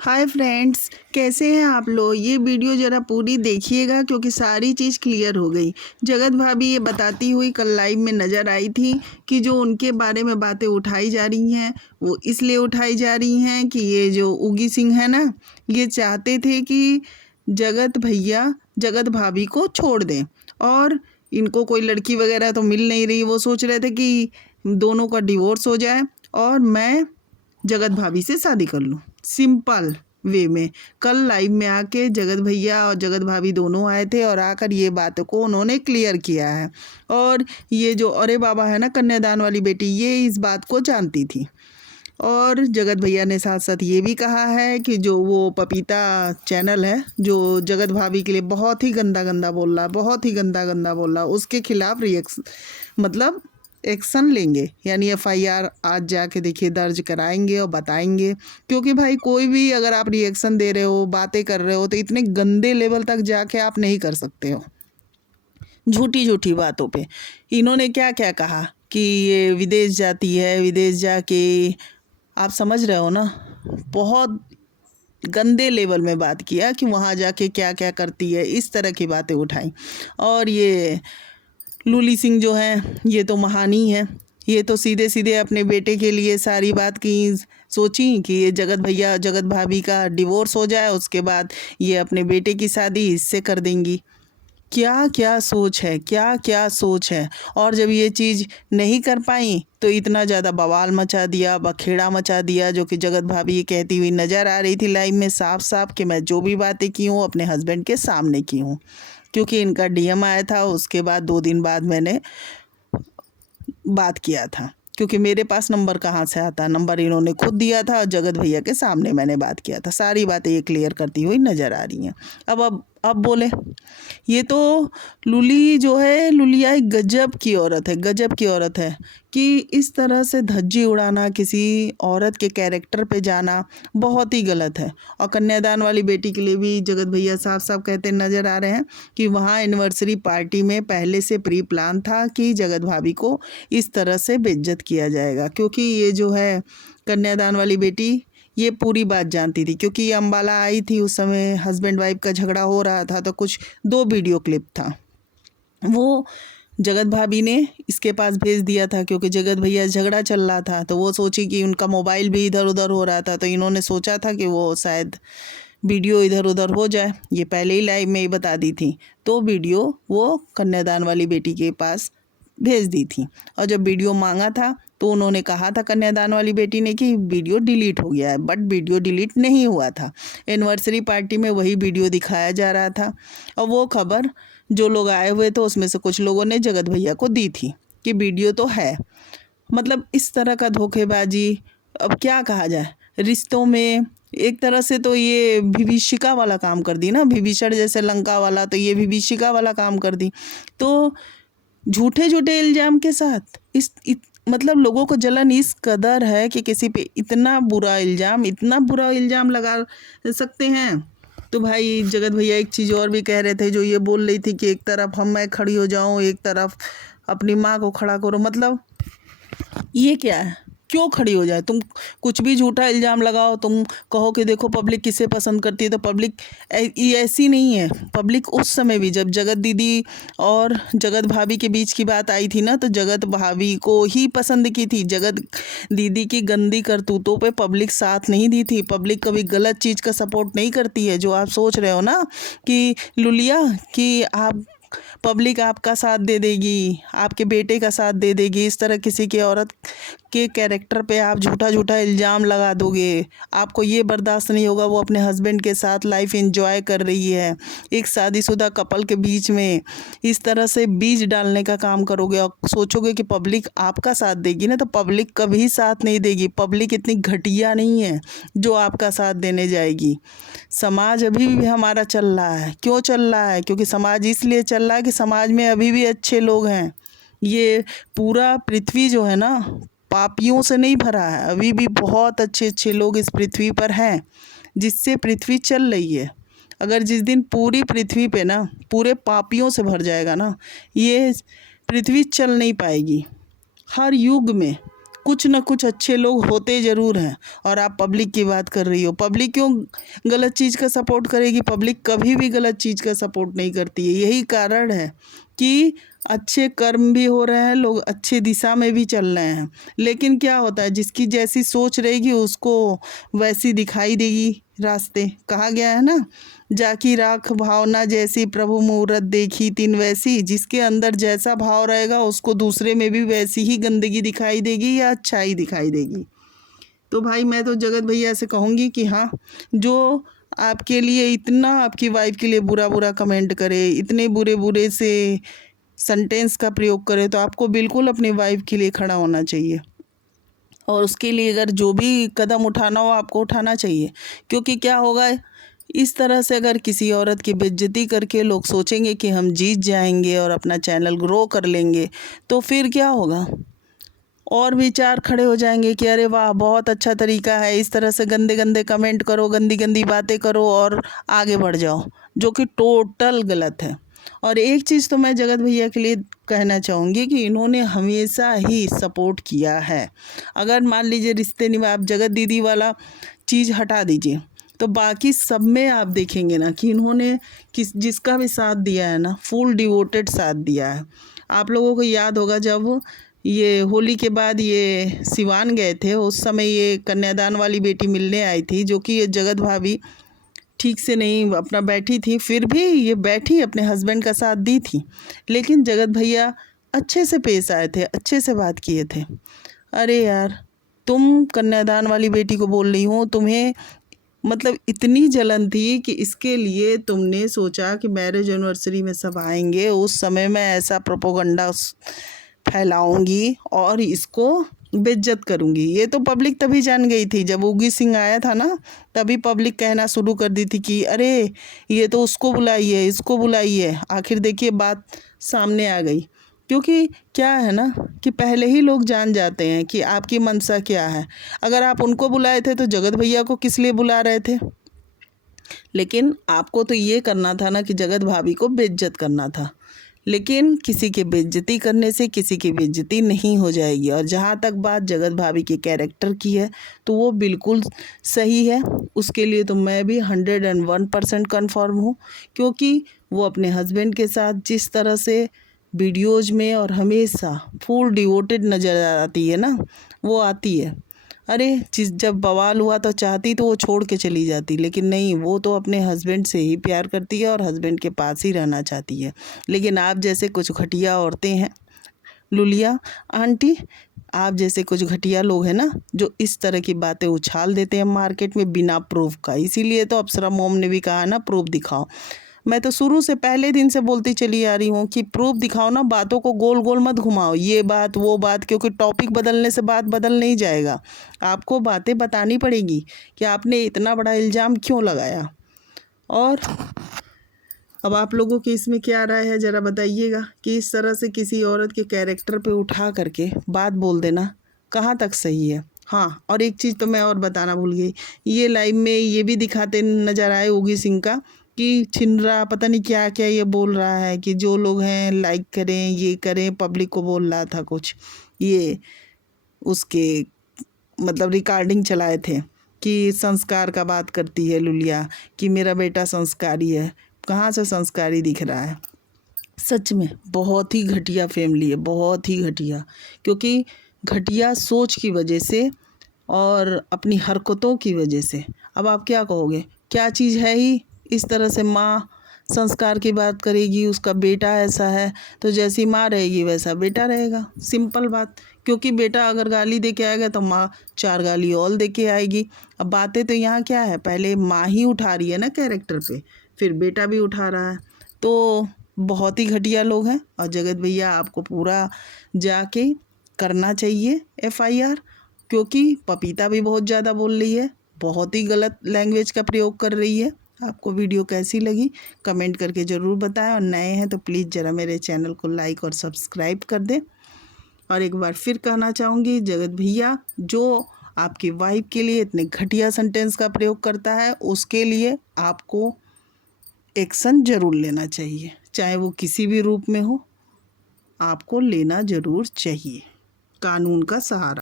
Hi friends, कैसे हैं आप लोग। ये वीडियो ज़रा पूरी देखिएगा क्योंकि सारी चीज़ क्लियर हो गई। जगत भाभी ये बताती हुई कल लाइव में नज़र आई थी कि जो उनके बारे में बातें उठाई जा रही हैं वो इसलिए उठाई जा रही हैं कि ये जो उगी सिंह है ना, ये चाहते थे कि जगत भैया जगत भाभी को छोड़ दें और इनको कोई लड़की वगैरह तो मिल नहीं रही। वो सोच रहे थे कि दोनों का डिवोर्स हो जाए और मैं जगत भाभी से शादी कर लूँ सिंपल वे में। कल लाइव में आके जगत भैया और जगत भाभी दोनों आए थे और आकर ये बात को उन्होंने क्लियर किया है। और ये जो अरे बाबा है ना, कन्यादान वाली बेटी, ये इस बात को जानती थी। और जगत भैया ने साथ साथ ये भी कहा है कि जो वो पपीता चैनल है जो जगत भाभी के लिए बहुत ही गंदा गंदा बोल रहा, बहुत ही गंदा गंदा बोल रहा, उसके खिलाफ रिएक्शन मतलब एक्शन लेंगे, यानी एफआईआर आज जाके देखिए दर्ज कराएंगे और बताएंगे। क्योंकि भाई कोई भी अगर आप रिएक्शन दे रहे हो, बातें कर रहे हो, तो इतने गंदे लेवल तक जाके आप नहीं कर सकते हो झूठी झूठी बातों पे। इन्होंने क्या क्या कहा कि ये विदेश जाती है, विदेश जाके आप समझ रहे हो ना, बहुत गंदे लेवल में बात किया कि वहाँ जाके क्या क्या करती है, इस तरह की बातें उठाई। और ये लूली सिंह जो है ये तो महानी है, ये तो सीधे सीधे अपने बेटे के लिए सारी बात की, सोची कि ये जगत भैया जगत भाभी का डिवोर्स हो जाए, उसके बाद ये अपने बेटे की शादी इससे कर देंगी। क्या क्या सोच है, क्या क्या सोच है। और जब ये चीज़ नहीं कर पाई तो इतना ज़्यादा बवाल मचा दिया, बखेड़ा मचा दिया, जो कि जगत भाभी ये कहती हुई नज़र आ रही थी लाइव में साफ साफ कि मैं जो भी बातें की हूँ अपने हस्बैंड के सामने की हूँ। क्योंकि इनका डीएम आया था, उसके बाद 2 दिन बाद मैंने बात किया था। क्योंकि मेरे पास नंबर कहाँ से आता, नंबर इन्होंने खुद दिया था और जगत भैया के सामने मैंने बात किया था। सारी बातें ये क्लियर करती हुई नज़र आ रही हैं। अब बोले ये तो लूली जो है, लुलिया एक गजब की औरत है, गजब की औरत है कि इस तरह से धज्जी उड़ाना, किसी औरत के कैरेक्टर पे जाना बहुत ही गलत है। और कन्यादान वाली बेटी के लिए भी जगत भैया साफ साफ कहते नज़र आ रहे हैं कि वहाँ एनिवर्सरी पार्टी में पहले से प्री प्लान था कि जगत भाभी को इस तरह से बेइज्जत किया जाएगा। क्योंकि ये जो है कन्यादान वाली बेटी ये पूरी बात जानती थी, क्योंकि ये अम्बाला आई थी उस समय हस्बैंड वाइफ का झगड़ा हो रहा था, तो कुछ 2 वीडियो क्लिप था वो जगत भाभी ने इसके पास भेज दिया था। क्योंकि जगत भैया झगड़ा चल रहा था तो वो सोची कि उनका मोबाइल भी इधर उधर हो रहा था, तो इन्होंने सोचा था कि वो शायद वीडियो इधर उधर हो जाए। ये पहले ही लाइव में ही बता दी थी, तो वीडियो वो कन्यादान वाली बेटी के पास भेज दी थी। और जब वीडियो मांगा था तो उन्होंने कहा था कन्यादान वाली बेटी ने कि वीडियो डिलीट हो गया है, बट वीडियो डिलीट नहीं हुआ था। एनिवर्सरी पार्टी में वही वीडियो दिखाया जा रहा था और वो खबर जो लोग आए हुए थे उसमें से कुछ लोगों ने जगत भैया को दी थी कि वीडियो तो है। मतलब इस तरह का धोखेबाजी, अब क्या कहा जाए, रिश्तों में एक तरह से तो ये विभीषिका वाला काम कर दी ना, विभीषण जैसे लंका वाला, तो ये विभीषिका वाला काम कर दी। तो झूठे झूठे इल्ज़ाम के साथ मतलब लोगों को जलन इस कदर है कि किसी पे इतना बुरा इल्ज़ाम लगा सकते हैं। तो भाई जगत भैया एक चीज़ और भी कह रहे थे, जो ये बोल रही थी कि एक तरफ मैं खड़ी हो जाऊं, एक तरफ अपनी माँ को खड़ा करो। मतलब ये क्या है, क्यों खड़ी हो जाए तुम, कुछ भी झूठा इल्ज़ाम लगाओ, तुम कहो कि देखो पब्लिक किसे पसंद करती है। तो पब्लिक ये ऐसी नहीं है। पब्लिक उस समय भी जब जगत दीदी और जगत भाभी के बीच की बात आई थी ना, तो जगत भाभी को ही पसंद की थी। जगत दीदी की गंदी करतूतों पे पब्लिक साथ नहीं दी थी। पब्लिक कभी गलत चीज़ का सपोर्ट नहीं करती है। जो आप सोच रहे हो ना कि लुलिया कि आप पब्लिक आपका साथ दे देगी, आपके बेटे का साथ दे देगी, इस तरह किसी की औरत के कैरेक्टर पे आप झूठा झूठा इल्ज़ाम लगा दोगे, आपको ये बर्दाश्त नहीं होगा। वो अपने हस्बैंड के साथ लाइफ एंजॉय कर रही है, एक शादीशुदा कपल के बीच में इस तरह से बीज डालने का काम करोगे और सोचोगे कि पब्लिक आपका साथ देगी ना, तो पब्लिक कभी साथ नहीं देगी। पब्लिक इतनी घटिया नहीं है जो आपका साथ देने जाएगी। समाज अभी भी हमारा चल रहा है। क्यों चल रहा है? क्योंकि समाज इसलिए चल रहा है कि समाज में अभी भी अच्छे लोग हैं। ये पूरा पृथ्वी जो है ना, पापियों से नहीं भरा है। अभी भी बहुत अच्छे अच्छे लोग इस पृथ्वी पर हैं, जिससे पृथ्वी चल रही है। अगर जिस दिन पूरी पृथ्वी पे ना पूरे पापियों से भर जाएगा ना, ये पृथ्वी चल नहीं पाएगी। हर युग में कुछ न कुछ अच्छे लोग होते ज़रूर हैं। और आप पब्लिक की बात कर रही हो, पब्लिक क्यों गलत चीज़ का सपोर्ट करेगी? पब्लिक कभी भी गलत चीज़ का सपोर्ट नहीं करती है। यही कारण है कि अच्छे कर्म भी हो रहे हैं, लोग अच्छे दिशा में भी चल रहे हैं। लेकिन क्या होता है, जिसकी जैसी सोच रहेगी उसको वैसी दिखाई देगी रास्ते। कहा गया है ना, जाकी राख भावना जैसी प्रभु मूरत देखी तिन वैसी। जिसके अंदर जैसा भाव रहेगा उसको दूसरे में भी वैसी ही गंदगी दिखाई देगी या अच्छाई दिखाई देगी। तो भाई मैं तो जगत भैया से कहूँगी कि हाँ, जो आपके लिए इतना आपकी वाइफ के लिए बुरा बुरा कमेंट करे, इतने बुरे बुरे से सेंटेंस का प्रयोग करे, तो आपको बिल्कुल अपनी वाइफ के लिए खड़ा होना चाहिए। और उसके लिए अगर जो भी कदम उठाना हो आपको उठाना चाहिए। क्योंकि क्या होगा, इस तरह से अगर किसी औरत की बेइज्जती करके लोग सोचेंगे कि हम जीत जाएंगे और अपना चैनल ग्रो कर लेंगे, तो फिर क्या होगा, और विचार खड़े हो जाएंगे कि अरे वाह बहुत अच्छा तरीका है, इस तरह से गंदे गंदे कमेंट करो, गंदी गंदी बातें करो और आगे बढ़ जाओ, जो कि टोटल गलत है। और एक चीज़ तो मैं जगत भैया के लिए कहना चाहूँगी कि इन्होंने हमेशा ही सपोर्ट किया है। अगर मान लीजिए रिश्ते निभा, आप जगत दीदी वाला चीज़ हटा दीजिए, तो बाकी सब में आप देखेंगे ना कि इन्होंने जिसका भी साथ दिया है ना, फुल डिवोटेड साथ दिया है। आप लोगों को याद होगा जब ये होली के बाद ये सिवान गए थे, उस समय ये कन्यादान वाली बेटी मिलने आई थी, जो कि ये जगत भाभी ठीक से नहीं अपना बैठी थी, फिर भी ये बैठी अपने हस्बैंड का साथ दी थी। लेकिन जगत भैया अच्छे से पेश आए थे, अच्छे से बात किए थे। अरे यार, तुम कन्यादान वाली बेटी को बोल रही हो, तुम्हें मतलब इतनी जलन थी कि इसके लिए तुमने सोचा कि मैरिज एनिवर्सरी में सब आएंगे, उस समय मैं ऐसा प्रोपोगंडा फैलाऊंगी और इसको बेइज्जत करूंगी। ये तो पब्लिक तभी जान गई थी जब उगी सिंह आया था ना, तभी पब्लिक कहना शुरू कर दी थी कि अरे ये तो उसको बुलाइए, इसको बुलाइए। आखिर देखिए बात सामने आ गई। क्योंकि क्या है ना कि पहले ही लोग जान जाते हैं कि आपकी मंशा क्या है। अगर आप उनको बुलाए थे तो जगत भैया को किस लिए बुला रहे थे? लेकिन आपको तो ये करना था ना कि जगत भाभी को बेइज्जत करना था। लेकिन किसी की बेइज्जती करने से किसी की बेइज्जती नहीं हो जाएगी। और जहाँ तक बात जगत भाभी के कैरेक्टर की है, तो वो बिल्कुल सही है। उसके लिए तो मैं भी 101% कन्फर्म हूँ। क्योंकि वो अपने हस्बैंड के साथ जिस तरह से वीडियोज़ में और हमेशा फुल डिवोटेड नज़र आती है ना, वो आती है। अरे जब बवाल हुआ तो चाहती तो वो छोड़ के चली जाती, लेकिन नहीं, वो तो अपने हस्बैंड से ही प्यार करती है और हस्बैंड के पास ही रहना चाहती है। लेकिन आप जैसे कुछ घटिया औरतें हैं, लुलिया आंटी, आप जैसे कुछ घटिया लोग हैं ना, जो इस तरह की बातें उछाल देते हैं मार्केट में बिना प्रूफ का। इसीलिए तो अप्सरा मोम ने भी कहा ना, प्रूफ दिखाओ। मैं तो शुरू से पहले दिन से बोलती चली आ रही हूँ कि प्रूफ दिखाओ ना, बातों को गोल गोल मत घुमाओ, ये बात वो बात, क्योंकि टॉपिक बदलने से बात बदल नहीं जाएगा। आपको बातें बतानी पड़ेगी कि आपने इतना बड़ा इल्ज़ाम क्यों लगाया। और अब आप लोगों की इसमें क्या राय है, ज़रा बताइएगा कि इस तरह से किसी औरत के कैरेक्टर पे उठा करके बात बोल देना कहाँ तक सही है। हाँ, और एक चीज़ तो मैं और बताना भूल गई, ये लाइव में ये भी दिखाते नज़र आए उगी सिंह का कि छिनरा पता नहीं क्या क्या ये बोल रहा है कि जो लोग हैं लाइक करें, ये करें, पब्लिक को बोल रहा था कुछ, ये उसके मतलब रिकॉर्डिंग चलाए थे कि संस्कार का बात करती है लुलिया कि मेरा बेटा संस्कारी है। कहाँ से संस्कारी दिख रहा है? सच में बहुत ही घटिया फैमिली है, बहुत ही घटिया। क्योंकि घटिया सोच की वजह से और अपनी हरकतों की वजह से, अब आप क्या कहोगे, क्या चीज़ है ही इस तरह से माँ संस्कार की बात करेगी, उसका बेटा ऐसा है तो जैसी माँ रहेगी वैसा बेटा रहेगा, सिंपल बात। क्योंकि बेटा अगर गाली दे के आएगा तो माँ 4 गाली और दे के आएगी। अब बातें तो यहाँ क्या है, पहले माँ ही उठा रही है ना कैरेक्टर पे, फिर बेटा भी उठा रहा है। तो बहुत ही घटिया लोग हैं। और जगत भैया आपको पूरा जाके करना चाहिए FIR, क्योंकि पपीता भी बहुत ज़्यादा बोल रही है, बहुत ही गलत लैंग्वेज का प्रयोग कर रही है। आपको वीडियो कैसी लगी कमेंट करके ज़रूर बताएं, और नए हैं तो प्लीज़ ज़रा मेरे चैनल को लाइक और सब्सक्राइब कर दें। और एक बार फिर कहना चाहूँगी, जगत भैया जो आपकी वाइफ के लिए इतने घटिया सेंटेंस का प्रयोग करता है, उसके लिए आपको एक्शन ज़रूर लेना चाहिए, चाहे वो किसी भी रूप में हो, आपको लेना ज़रूर चाहिए कानून का सहारा।